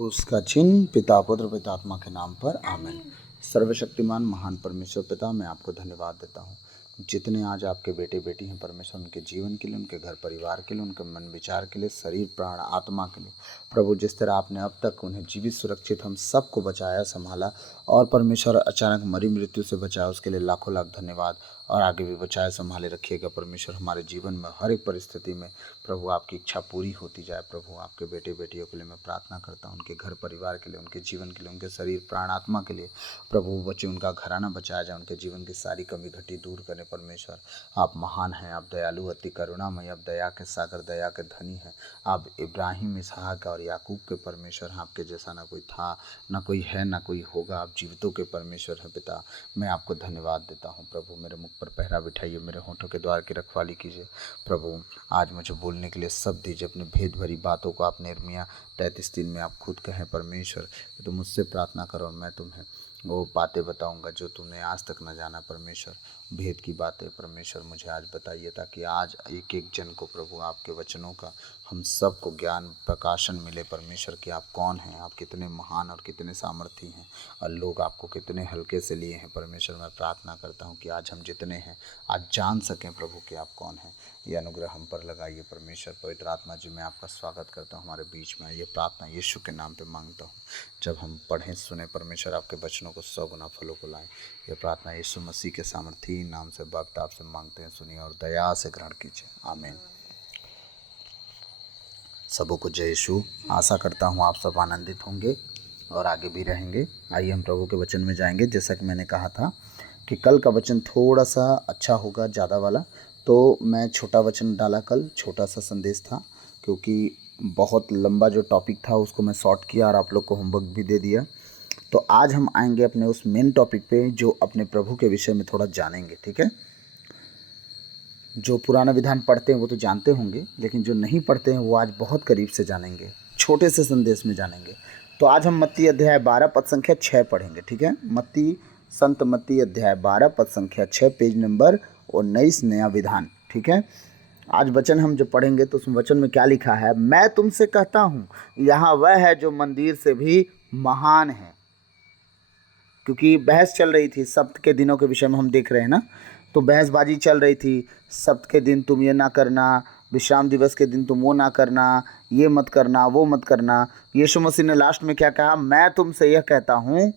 उसका चिन्ह पिता पुत्र पितात्मा के नाम पर आमीन। सर्वशक्तिमान महान परमेश्वर पिता, मैं आपको धन्यवाद देता हूँ। जितने आज आपके बेटे बेटी हैं परमेश्वर, उनके जीवन के लिए, उनके घर परिवार के लिए, उनके मन विचार के लिए, शरीर प्राण आत्मा के लिए प्रभु, जिस तरह आपने अब तक उन्हें जीवित सुरक्षित हम सबको बचाया संभाला और परमेश्वर अचानक मरी मृत्यु से बचाया, उसके लिए लाखों लाख धन्यवाद। और आगे भी बचाए संभाले रखिएगा परमेश्वर। हमारे जीवन में हर एक परिस्थिति में प्रभु आपकी इच्छा पूरी होती जाए। प्रभु आपके बेटे बेटियों के लिए मैं प्रार्थना करता हूँ, उनके घर परिवार के लिए, उनके जीवन के लिए, उनके शरीर प्राण आत्मा के लिए प्रभु बच्चे, उनका घराना बचाया जाए, उनके जीवन की सारी कमी घटी दूर करें परमेश्वर। आप महान हैं, आप दयालु अति करुणामय, आप दया के सागर दया के धनी हैं। आप इब्राहिम इसहाक और याकूब के परमेश्वर, आपके जैसा ना कोई था, ना कोई है, ना कोई होगा। आप जीवितों के परमेश्वर हैं पिता। मैं आपको धन्यवाद देता हूँ प्रभु। मेरे मुख पर पहरा बिठाइए, मेरे होठों के द्वार की रखवाली कीजिए प्रभु। आज मुझे बोलने के लिए शब्द दीजिए, अपने भेद भरी बातों को आप यिर्मयाह 33:3 में आप खुद कहें परमेश्वर, तुम मुझसे प्रार्थना करो और मैं तुम्हें वो बातें बताऊंगा जो तुमने आज तक न जाना परमेश्वर। भेद की बातें परमेश्वर मुझे आज बताइए, ताकि आज एक एक जन को प्रभु आपके वचनों का, हम सबको ज्ञान प्रकाशन मिले परमेश्वर कि आप कौन हैं, आप कितने महान और कितने सामर्थी हैं और लोग आपको कितने हल्के से लिए हैं परमेश्वर। मैं प्रार्थना करता हूँ कि आज हम जितने हैं आज जान सकें प्रभु कि आप कौन हैं। ये अनुग्रह हम पर लगाइए परमेश्वर। पवित्र आत्मा जी, मैं आपका स्वागत करता हूँ हमारे बीच में। ये प्रार्थना यीशु के नाम पे मांगता हूँ। जब हम पढ़ें सुने परमेश्वर, आपके वचनों को 100 गुना फलों को लाएं। ये प्रार्थना यीशु मसीह के सामर्थी नाम से भक्त आपसे मांगते हैं, सुनिए और दया से ग्रहण कीजिए, आमीन। सबों को जय यीशु। आशा करता हूँ आप सब आनंदित होंगे और आगे भी रहेंगे। आइए हम प्रभु के वचन में जाएंगे। जैसा कि मैंने कहा था कि कल का वचन थोड़ा सा अच्छा होगा, ज़्यादा वाला, तो मैं छोटा वचन डाला कल, छोटा सा संदेश था, क्योंकि बहुत लंबा जो टॉपिक था उसको मैं शॉर्ट किया और आप लोग को होमवर्क भी दे दिया। तो आज हम आएंगे अपने उस मेन टॉपिक पे, जो अपने प्रभु के विषय में थोड़ा जानेंगे, ठीक है। जो पुराना विधान पढ़ते हैं वो तो जानते होंगे, लेकिन जो नहीं पढ़ते हैं वो आज बहुत करीब से जानेंगे, छोटे से संदेश में जानेंगे। तो आज हम मत्ती अध्याय 12 पद संख्या 6 पढ़ेंगे, ठीक है। संत मत्ती अध्याय 12 पद संख्या 6, पेज नंबर 19, नया विधान, ठीक है। आज वचन हम जो पढ़ेंगे तो उस वचन में क्या लिखा है, मैं तुमसे कहता हूँ यहाँ वह है जो मंदिर से भी महान है। क्योंकि बहस चल रही थी, सब्त के दिनों के विषय में हम देख रहे हैं ना, तो बहसबाजी चल रही थी। सब्त के दिन तुम ये ना करना, विश्राम दिवस के दिन तुम वो ना करना, ये मत करना, वो मत करना। यीशु मसीह ने लास्ट में क्या कहा, मैं तुमसे यह कहता हूँ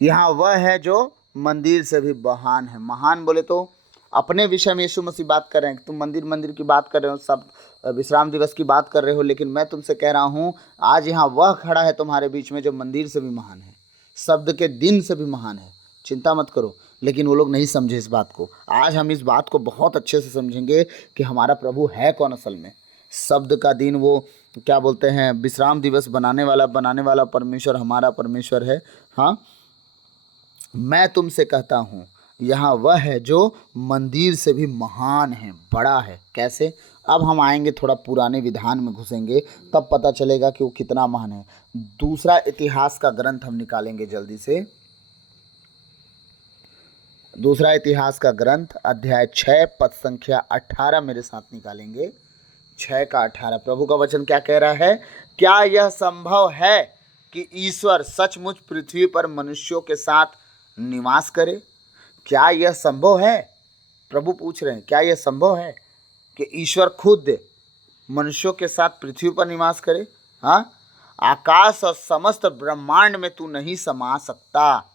यहाँ वह है जो मंदिर से भी महान है। महान बोले तो अपने विषय में यीशु मसीह बात कर रहे हैं कि तुम मंदिर मंदिर की बात कर रहे हो, सब विश्राम दिवस की बात कर रहे हो, लेकिन मैं तुमसे कह रहा हूँ आज यहाँ वह खड़ा है तुम्हारे बीच में जो मंदिर से भी महान है, शब्द के दिन से भी महान है। चिंता मत करो। लेकिन वो लोग नहीं समझे इस बात को। आज हम इस बात को बहुत अच्छे से समझेंगे कि हमारा प्रभु है कौन असल में। शब्द का दिन, वो क्या बोलते हैं, विश्राम दिवस बनाने वाला परमेश्वर हमारा परमेश्वर है। हाँ, मैं तुमसे कहता हूँ यहाँ वह है जो मंदिर से भी महान है, बड़ा है। कैसे? अब हम आएंगे थोड़ा पुराने विधान में घुसेंगे, तब पता चलेगा कि वो कितना महान है। दूसरा इतिहास का ग्रंथ हम निकालेंगे जल्दी से। दूसरा इतिहास का ग्रंथ अध्याय 6 पद संख्या 18 मेरे साथ निकालेंगे। 6 का 18 प्रभु का वचन क्या कह रहा है, क्या यह संभव है कि ईश्वर सचमुच पृथ्वी पर मनुष्यों के साथ निवास करे? क्या यह संभव है? प्रभु पूछ रहे हैं, क्या यह संभव है कि ईश्वर खुद मनुष्यों के साथ पृथ्वी पर निवास करे? हाँ, आकाश और समस्त ब्रह्मांड में तू नहीं समा सकता।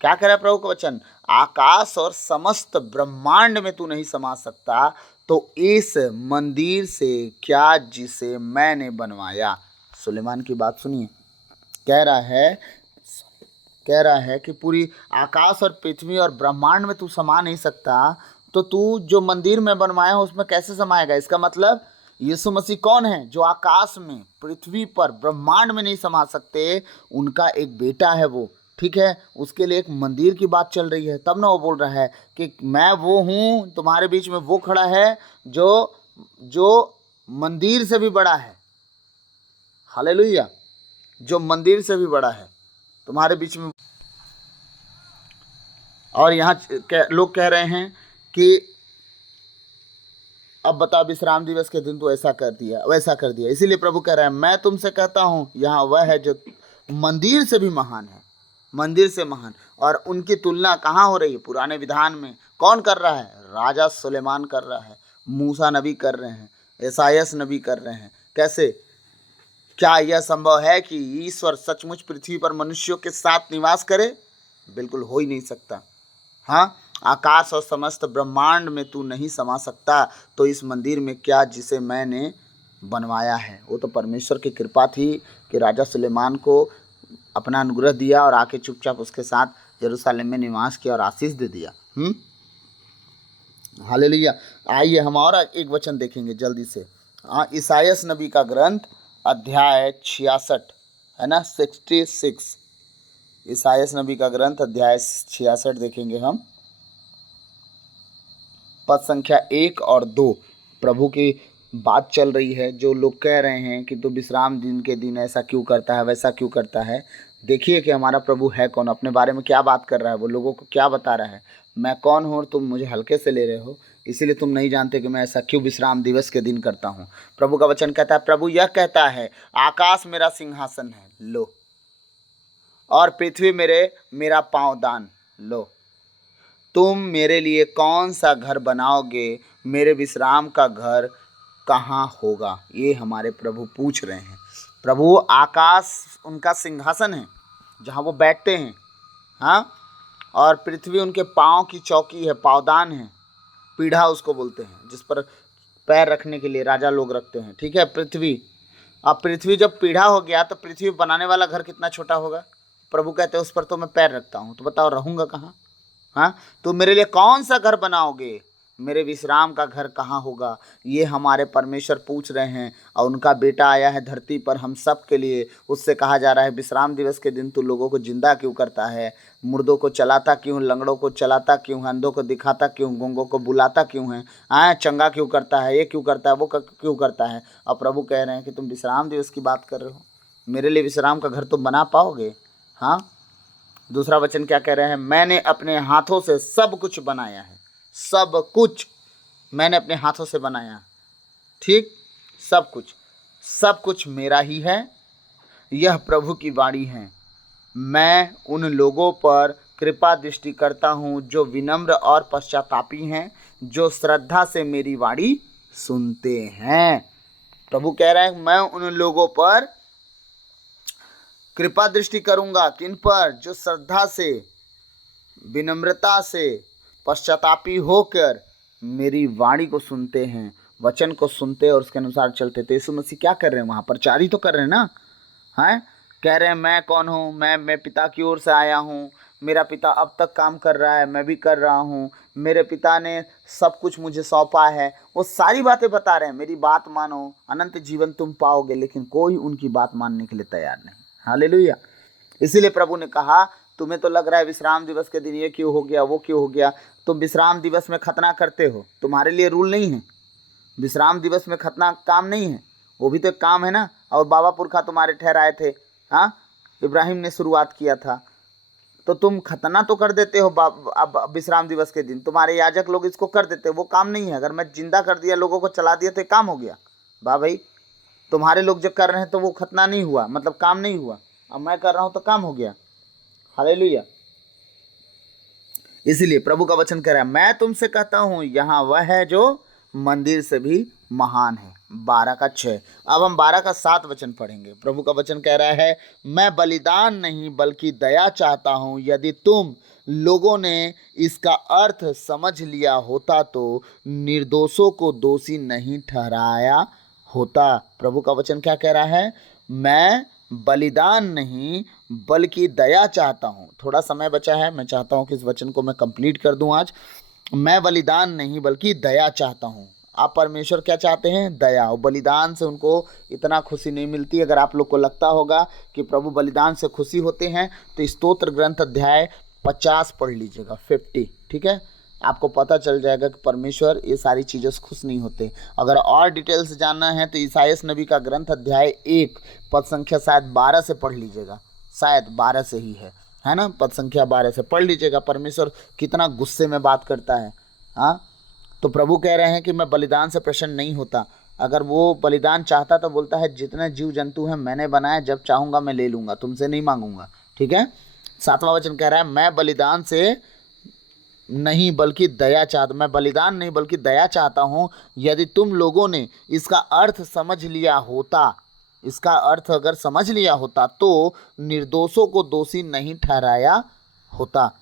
क्या कह रहा है प्रभु का वचन, आकाश और समस्त ब्रह्मांड में तू नहीं समा सकता, तो इस मंदिर से क्या जिसे मैंने बनवाया। सुलेमान की बात सुनिए, कह रहा है कि पूरी आकाश और पृथ्वी और ब्रह्मांड में तू समा नहीं सकता, तो तू जो मंदिर में बनवाया हो उसमें कैसे समाएगा? इसका मतलब यीशु मसीह कौन है जो आकाश में, पृथ्वी पर, ब्रह्मांड में नहीं समा सकते? उनका एक बेटा है वो, ठीक है। उसके लिए एक मंदिर की बात चल रही है, तब ना वो बोल रहा है कि मैं वो हूँ तुम्हारे बीच में, वो खड़ा है जो मंदिर से भी बड़ा है। हालेलुया, जो मंदिर से भी बड़ा है तुम्हारे बीच में। और यहाँ लोग कह रहे हैं कि अब बता, विश्राम दिवस के दिन तो ऐसा कर दिया, वैसा कर दिया। इसीलिए प्रभु कह रहा है मैं तुमसे कहता हूँ यहाँ वह है जो मंदिर से भी महान है, मंदिर से महान। और उनकी तुलना कहाँ हो रही है? पुराने विधान में। कौन कर रहा है? राजा सुलेमान कर रहा है, मूसा नबी कर रहे हैं, एसायस नबी कर रहे हैं। कैसे? क्या यह संभव है कि ईश्वर सचमुच पृथ्वी पर मनुष्यों के साथ निवास करे? बिल्कुल हो ही नहीं सकता। हाँ, आकाश और समस्त ब्रह्मांड में तू नहीं समा सकता, तो इस मंदिर में क्या जिसे मैंने बनवाया है। वो तो परमेश्वर की कृपा थी कि राजा सुलेमान को अपना अनुग्रह दिया और आके चुपचाप उसके साथ यरूशलेम में निवास किया और आशीष दे दिया। हालेलुया। आइए हम और एक वचन देखेंगे जल्दी से। ईसायस नबी का ग्रंथ अध्याय 66 है ना, 66। ईसायस नबी का ग्रंथ अध्याय 66 देखेंगे हम। पद संख्या 1 और 2 प्रभु की बात चल रही है। जो लोग कह रहे हैं कि तू विश्राम दिन के दिन ऐसा क्यों करता है, वैसा क्यों करता है, देखिए कि हमारा प्रभु है कौन, अपने बारे में क्या बात कर रहा है, वो लोगों को क्या बता रहा है। मैं कौन हूँ और तुम मुझे हल्के से ले रहे हो, इसीलिए तुम नहीं जानते कि मैं ऐसा क्यों विश्राम दिवस के दिन करता हूँ। प्रभु का वचन कहता है, प्रभु यह कहता है, आकाश मेरा सिंहासन है, लो, और पृथ्वी मेरा पाँवदान, लो। तुम मेरे लिए कौन सा घर बनाओगे, मेरे विश्राम का घर कहाँ होगा? ये हमारे प्रभु पूछ रहे हैं। प्रभु, आकाश उनका सिंहासन है जहाँ वो बैठते हैं, हाँ, और पृथ्वी उनके पाँव की चौकी है, पावदान है, पीढ़ा उसको बोलते हैं, जिस पर पैर रखने के लिए राजा लोग रखते हैं। ठीक है, पृथ्वी। अब पृथ्वी जब पीढ़ा हो गया तो पृथ्वी बनाने वाला घर कितना छोटा होगा। प्रभु कहते हैं उस पर तो मैं पैर रखता हूँ, तो बताओ रहूँगा कहाँ? हाँ, तो मेरे लिए कौन सा घर बनाओगे, मेरे विश्राम का घर कहाँ होगा? ये हमारे परमेश्वर पूछ रहे हैं। और उनका बेटा आया है धरती पर हम सब के लिए। उससे कहा जा रहा है, विश्राम दिवस के दिन तू लोगों को जिंदा क्यों करता है, मुर्दों को चलाता क्यों, लंगड़ों को चलाता क्यों, अंधों को दिखाता क्यों, गूंगों को बुलाता क्यों है, चंगा क्यों करता है, ये क्यों करता है, वो क्यों करता है। और प्रभु कह रहे हैं कि तुम विश्राम दिवस की बात कर रहे हो, मेरे लिए विश्राम का घर तुम बना पाओगे? हाँ। दूसरा वचन क्या कह रहे हैं? मैंने अपने हाथों से सब कुछ बनाया है, सब कुछ मैंने अपने हाथों से बनाया। ठीक, सब कुछ मेरा ही है। यह प्रभु की वाणी है। मैं उन लोगों पर कृपा दृष्टि करता हूँ जो विनम्र और पश्चातापी हैं, जो श्रद्धा से मेरी वाणी सुनते हैं। प्रभु कह रहे हैं मैं उन लोगों पर कृपा दृष्टि करूंगा। किन पर? जो श्रद्धा से, विनम्रता से, पश्चातापी होकर मेरी वाणी को सुनते हैं, वचन को सुनते और उसके अनुसार चलते। तो यीशु मसीह क्या कर रहे हैं? वहाँ प्रचार ही तो कर रहे हैं ना। हैं, कह रहे हैं मैं कौन हूँ, मैं पिता की ओर से आया हूँ, मेरा पिता अब तक काम कर रहा है, मैं भी कर रहा हूँ, मेरे पिता ने सब कुछ मुझे सौंपा है। वो सारी बातें बता रहे हैं, मेरी बात मानो, अनंत जीवन तुम पाओगे। लेकिन कोई उनकी बात मानने के लिए तैयार नहीं। हालेलुया। इसीलिए प्रभु ने कहा, तुम्हें तो लग रहा है विश्राम दिवस के दिन ये क्यों हो गया, वो क्यों हो गया, तुम विश्राम दिवस में खतना करते हो, तुम्हारे लिए रूल नहीं है। विश्राम दिवस में खतना काम नहीं है, वो भी तो एक काम है ना। और बाबा पुरखा तुम्हारे ठहराए थे, हाँ, इब्राहिम ने शुरुआत किया था, तो तुम खतना तो कर देते हो। अब विश्राम दिवस के दिन तुम्हारे याजक लोग इसको कर देते, वो काम नहीं है। अगर मैं जिंदा कर दिया, लोगों को चला दिया, तो ये काम हो गया। वाह भाई, तुम्हारे लोग जो कर रहे हैं तो वो खतना नहीं हुआ, मतलब काम नहीं हुआ। अब मैं कर रहा हूँ तो काम हो गया। हालेलुया। इसीलिए प्रभु का वचन कह रहा है, मैं तुमसे कहता हूँ यहाँ वह है जो मंदिर से भी महान है। 12 का 6। अब हम 12 का 7 वचन पढ़ेंगे। प्रभु का वचन कह रहा है, मैं बलिदान नहीं बल्कि दया चाहता हूँ। यदि तुम लोगों ने इसका अर्थ समझ लिया होता तो निर्दोषों को दोषी नहीं ठहराया होता। प्रभु का वचन क्या कह रहा है? मैं बलिदान नहीं बल्कि दया चाहता हूँ। थोड़ा समय बचा है, मैं चाहता हूँ कि इस वचन को मैं कंप्लीट कर दूँ आज। मैं बलिदान नहीं बल्कि दया चाहता हूँ। आप परमेश्वर क्या चाहते हैं? दया। और बलिदान से उनको इतना खुशी नहीं मिलती। अगर आप लोग को लगता होगा कि प्रभु बलिदान से खुशी होते हैं तो स्तोत्र ग्रंथ अध्याय 50 पढ़ लीजिएगा, 50। ठीक है, आपको पता चल जाएगा कि परमेश्वर ये सारी चीज़ों से खुश नहीं होते। अगर और डिटेल से जानना है तो ईसाइयास नबी का ग्रंथ अध्याय 1 पद संख्या शायद 12 से पढ़ लीजिएगा, शायद 12 से ही है ना, पद संख्या 12 से पढ़ लीजिएगा। परमेश्वर कितना गुस्से में बात करता है। हाँ, तो प्रभु कह रहे हैं कि मैं बलिदान से प्रसन्न नहीं होता। अगर वो बलिदान चाहता तो बोलता है जितने जीव जंतु हैं मैंने बनाए, जब चाहूँगा मैं ले लूँगा, तुमसे नहीं मांगूंगा। ठीक है। 7वां वचन कह रहा है मैं बलिदान से नहीं बल्कि दया चाहता, मैं बलिदान नहीं बल्कि दया चाहता हूँ। यदि तुम लोगों ने इसका अर्थ समझ लिया होता, इसका अर्थ अगर समझ लिया होता तो निर्दोषों को दोषी नहीं ठहराया होता।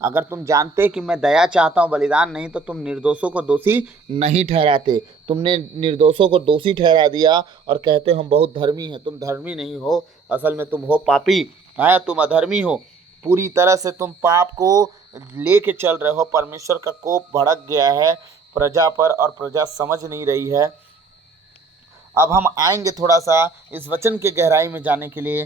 अगर तुम जानते कि मैं दया चाहता हूँ बलिदान नहीं, तो तुम निर्दोषों को दोषी नहीं ठहराते। तुमने निर्दोषों को दोषी ठहरा दिया और कहते हम बहुत धर्मी हैं। तुम धर्मी नहीं हो, असल में तुम हो पापी है, तुम अधर्मी हो। पूरी तरह से तुम पाप को लेके चल रहे हो। परमेश्वर का कोप भड़क गया है प्रजा पर और प्रजा समझ नहीं रही है। अब हम आएंगे थोड़ा सा इस वचन के गहराई में जाने के लिए।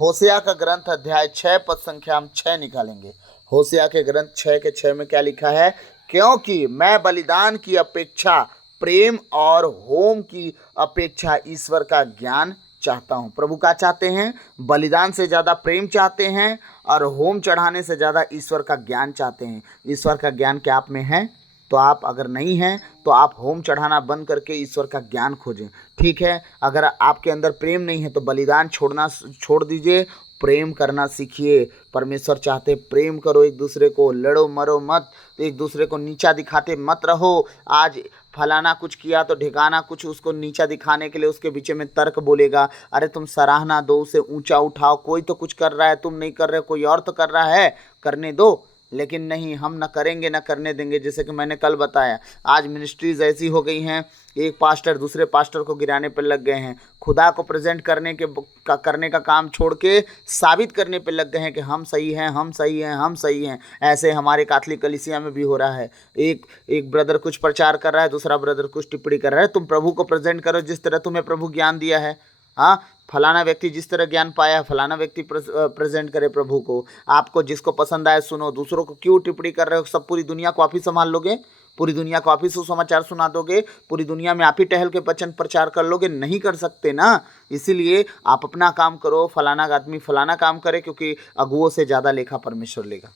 होशिया का ग्रंथ अध्याय 6 पद संख्या हम 6 निकालेंगे। होशिया के ग्रंथ 6 के 6 में क्या लिखा है? क्योंकि मैं बलिदान की अपेक्षा प्रेम और होम की अपेक्षा ईश्वर का ज्ञान चाहता हूँ। प्रभु क्या चाहते हैं? बलिदान से ज़्यादा प्रेम चाहते हैं और होम चढ़ाने से ज़्यादा ईश्वर का ज्ञान चाहते हैं। ईश्वर का ज्ञान क्या आप में है? तो आप अगर नहीं हैं तो आप होम चढ़ाना बंद करके ईश्वर का ज्ञान खोजें। ठीक है। अगर आपके अंदर प्रेम नहीं है तो बलिदान छोड़ना छोड़ दीजिए, प्रेम करना सीखिए। परमेश्वर चाहते प्रेम करो एक दूसरे को, लड़ो मरो मत, एक दूसरे को नीचा दिखाते मत रहो। आज फलाना कुछ किया तो ढिकाना कुछ, उसको नीचा दिखाने के लिए उसके पीछे में तर्क बोलेगा। अरे तुम सराहना दो, उसे ऊंचा उठाओ। कोई तो कुछ कर रहा है, तुम नहीं कर रहे, कोई और तो कर रहा है, करने दो। लेकिन नहीं, हम न करेंगे न करने देंगे। जैसे कि मैंने कल बताया, आज मिनिस्ट्रीज ऐसी हो गई हैं, एक पास्टर दूसरे पास्टर को गिराने पर लग गए हैं। खुदा को प्रेजेंट करने का काम छोड़ के साबित करने पे लग गए हैं कि हम सही हैं, हम सही हैं, हम सही हैं। ऐसे हमारे कैथोलिक कलीसिया में भी हो रहा है। एक ब्रदर कुछ प्रचार कर रहा है, दूसरा ब्रदर कुछ टिप्पणी कर रहा है। तुम प्रभु को प्रेजेंट करो जिस तरह तुम्हें प्रभु ज्ञान दिया है। हाँ, फलाना व्यक्ति जिस तरह ज्ञान पाया, फलाना व्यक्ति प्रेजेंट करे प्रभु को। आपको जिसको पसंद आए सुनो, दूसरों को क्यों टिप्पणी कर रहे हो? सब पूरी दुनिया को आप ही संभाल लोगे? पूरी दुनिया को आप ही सुसमाचार सुना दोगे? पूरी दुनिया में आप ही टहल के वचन प्रचार कर लोगे? नहीं कर सकते ना। इसीलिए आप अपना काम करो, फलाना आदमी फलाना काम करे, क्योंकि अगुओं से ज़्यादा लेखा परमेश्वर लेगा।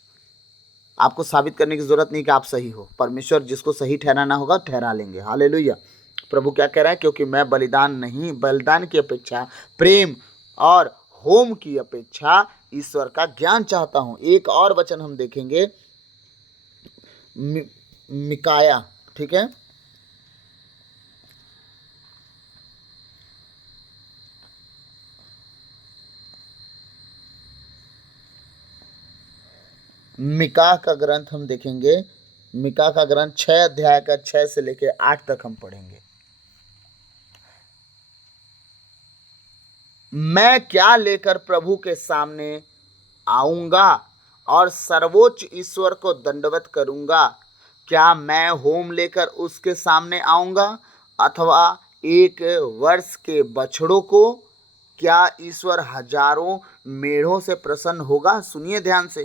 आपको साबित करने की जरूरत नहीं कि आप सही हो। परमेश्वर जिसको सही ठहराना होगा ठहरा लेंगे। हालेलुया। प्रभु क्या कह रहा है? क्योंकि मैं बलिदान नहीं, बलिदान की अपेक्षा प्रेम और होम की अपेक्षा ईश्वर का ज्ञान चाहता हूं। एक और वचन हम देखेंगे, मिकाया। ठीक है। मिका का ग्रंथ हम देखेंगे। मिका का ग्रंथ 6 अध्याय का 6 से लेकर 8 तक हम पढ़ेंगे। मैं क्या लेकर प्रभु के सामने आऊंगा और सर्वोच्च ईश्वर को दंडवत करूंगा? क्या मैं होम लेकर उसके सामने आऊंगा अथवा एक वर्ष के बछड़ों को? क्या ईश्वर हजारों मेढ़ों से प्रसन्न होगा? सुनिए ध्यान से,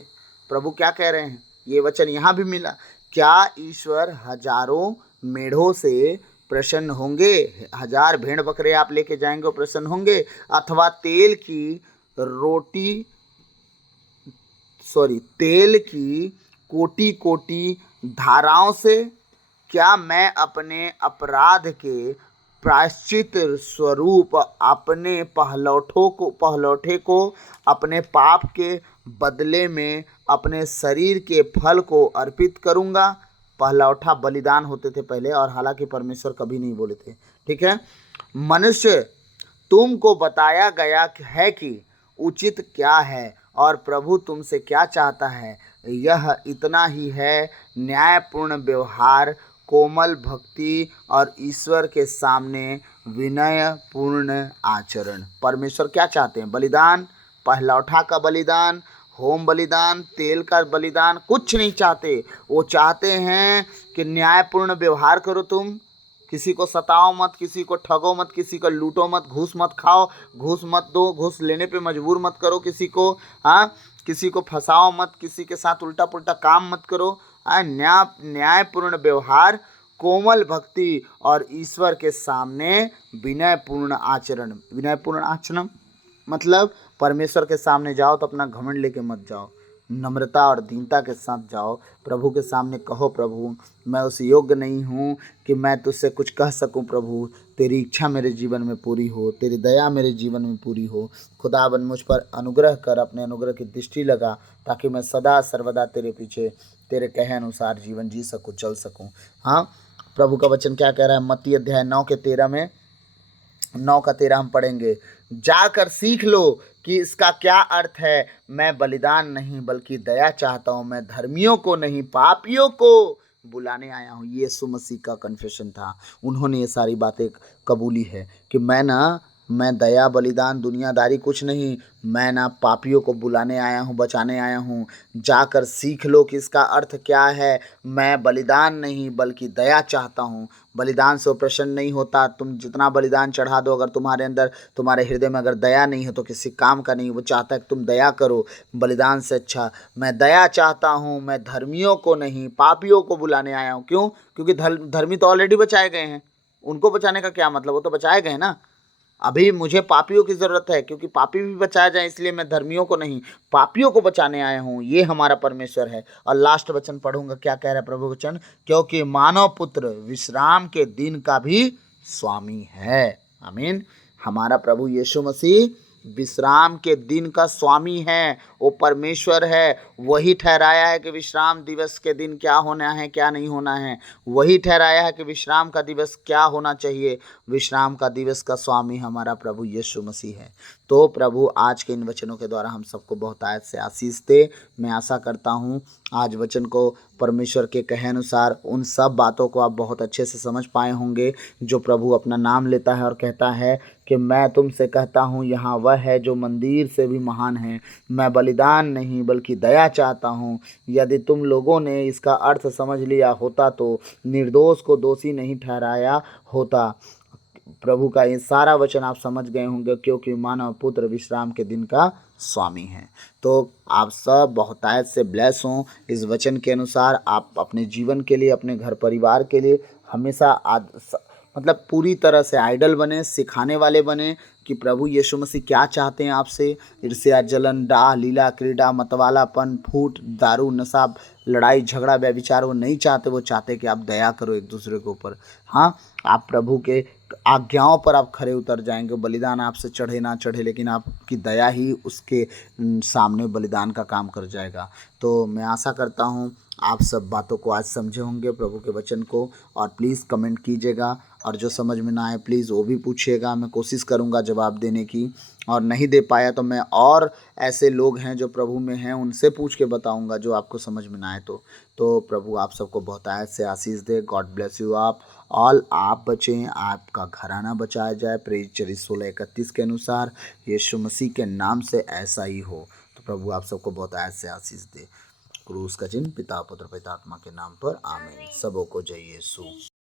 प्रभु क्या कह रहे हैं। ये वचन यहाँ भी मिला। क्या ईश्वर हजारों मेढ़ों से प्रसन्न होंगे? 1000 भेड़ बकरे आप लेके जाएंगे, प्रसन्न होंगे? अथवा तेल की कोटि कोटि धाराओं से? क्या मैं अपने अपराध के प्रायश्चित स्वरूप अपने पहलौठे को अपने पाप के बदले में अपने शरीर के फल को अर्पित करूंगा? पहलौठा बलिदान होते थे पहले, और हालांकि परमेश्वर कभी नहीं बोले थे। ठीक है। मनुष्य, तुमको बताया गया है कि उचित क्या है और प्रभु तुमसे क्या चाहता है। यह इतना ही है, न्यायपूर्ण व्यवहार, कोमल भक्ति और ईश्वर के सामने विनयपूर्ण आचरण। परमेश्वर क्या चाहते हैं? बलिदान, पहलौठा का बलिदान, होम बलिदान, तेल का बलिदान कुछ नहीं चाहते। वो चाहते हैं कि न्यायपूर्ण व्यवहार करो। तुम किसी को सताओ मत, किसी को ठगो मत, किसी को लूटो मत, घूस मत खाओ, घूस मत दो, घूस लेने पे मजबूर मत करो किसी को। हाँ, किसी को फंसाओ मत, किसी के साथ उल्टा पुल्टा काम मत करो। न्यायपूर्ण व्यवहार, कोमल भक्ति और ईश्वर के सामने विनयपूर्ण आचरण। विनयपूर्ण आचरण मतलब परमेश्वर के सामने जाओ तो अपना घमंड लेके मत जाओ। नम्रता और दीनता के साथ जाओ, प्रभु के सामने कहो, प्रभु मैं उस योग्य नहीं हूँ कि मैं तुझसे कुछ कह सकूँ। प्रभु तेरी इच्छा मेरे जीवन में पूरी हो, तेरी दया मेरे जीवन में पूरी हो। खुदाबंद मुझ पर अनुग्रह कर, अपने अनुग्रह की दृष्टि लगा, ताकि मैं सदा सर्वदा तेरे पीछे तेरे कहे अनुसार जीवन जी सकूँ, चल सकूँ। हाँ, प्रभु का वचन क्या कह रहा है? मत्ती अध्याय 9:13 में, 9:13 हम पढ़ेंगे। जाकर सीख लो कि इसका क्या अर्थ है। मैं बलिदान नहीं बल्कि दया चाहता हूँ, मैं धर्मियों को नहीं पापियों को बुलाने आया हूँ। ये यीशु मसीह का कन्फेशन था। उन्होंने ये सारी बातें कबूली है कि मैं दया बलिदान दुनियादारी कुछ नहीं, मैं ना पापियों को बुलाने आया हूँ, बचाने आया हूँ। जाकर सीख लो कि इसका अर्थ क्या है। मैं बलिदान नहीं बल्कि दया चाहता हूँ। बलिदान से वो प्रसन्न नहीं होता। तुम जितना बलिदान चढ़ा दो, अगर तुम्हारे अंदर, तुम्हारे हृदय में अगर दया नहीं है तो किसी काम का नहीं। वो चाहता है कि तुम दया करो। बलिदान से अच्छा मैं दया चाहता हूँ, मैं धर्मियों को नहीं पापियों को बुलाने आया हूँ। क्यों? क्योंकि धर्मी तो ऑलरेडी बचाए गए हैं। उनको बचाने का क्या मतलब? वो तो बचाए गए ना। अभी मुझे पापियों की जरूरत है, क्योंकि पापी भी बचाया जाए, इसलिए मैं धर्मियों को नहीं पापियों को बचाने आया हूँ। ये हमारा परमेश्वर है। और लास्ट वचन पढ़ूंगा, क्या कह रहा है प्रभु वचन? क्योंकि मानव पुत्र विश्राम के दिन का भी स्वामी है। आमीन। हमारा प्रभु यीशु मसीह विश्राम के दिन का स्वामी है। वो परमेश्वर है। वही ठहराया है कि विश्राम दिवस के दिन क्या होना है, क्या नहीं होना है। वही ठहराया है कि विश्राम का दिवस क्या होना चाहिए। विश्राम का दिवस का स्वामी हमारा प्रभु यीशु मसीह है। तो प्रभु आज के इन वचनों के द्वारा हम सबको बहुतायत से आशीष दे। मैं आशा करता हूँ आज वचन को परमेश्वर के कहे अनुसार उन सब बातों को आप बहुत अच्छे से समझ पाए होंगे, जो प्रभु अपना नाम लेता है और कहता है कि मैं तुमसे कहता हूँ, यहाँ वह है जो मंदिर से भी महान है। मैं बलिदान नहीं बल्कि दया चाहता हूँ। यदि तुम लोगों ने इसका अर्थ समझ लिया होता तो निर्दोष को दोषी नहीं ठहराया होता। प्रभु का ये सारा वचन आप समझ गए होंगे, क्योंकि मानव पुत्र विश्राम के दिन का स्वामी है। तो आप सब बहुतायत से ब्लेस हों इस वचन के अनुसार। आप अपने जीवन के लिए, अपने घर परिवार के लिए हमेशा मतलब पूरी तरह से आइडल बने, सिखाने वाले बने कि प्रभु यीशु मसीह क्या चाहते हैं आपसे। ईर्ष्या, जलन, डाह, लीला, क्रीड़ा, मतवालापन, फूट, दारू, नशा, लड़ाई झगड़ा, व्यभिचार वो नहीं चाहते। वो चाहते कि आप दया करो एक दूसरे के ऊपर। हाँ, आप प्रभु के आज्ञाओं पर आप खरे उतर जाएंगे। बलिदान आपसे चढ़े ना चढ़े, लेकिन आपकी दया ही उसके सामने बलिदान का काम कर जाएगा। तो मैं आशा करता हूँ आप सब बातों को आज समझे होंगे, प्रभु के वचन को। और प्लीज़ कमेंट कीजिएगा, और जो समझ में ना आए प्लीज़ वो भी पूछिएगा। मैं कोशिश करूँगा जवाब देने की, और नहीं दे पाया तो मैं और ऐसे लोग हैं जो प्रभु में हैं उनसे पूछ के बताऊँगा, जो आपको समझ में ना आए तो प्रभु आप सबको बहुतायत से आशीष दे। God bless you. आप बचें, आपका घराना बचाया जाए। प्रेरित चरित्र 16:31 के अनुसार यीशु मसीह के नाम से ऐसा ही हो। तो प्रभु आप सबको बहुतायत से आशीष दे। क्रूस का चिन्ह पिता पुत्र पवित्र आत्मा के नाम पर आमीन। सबों को जय यीशु।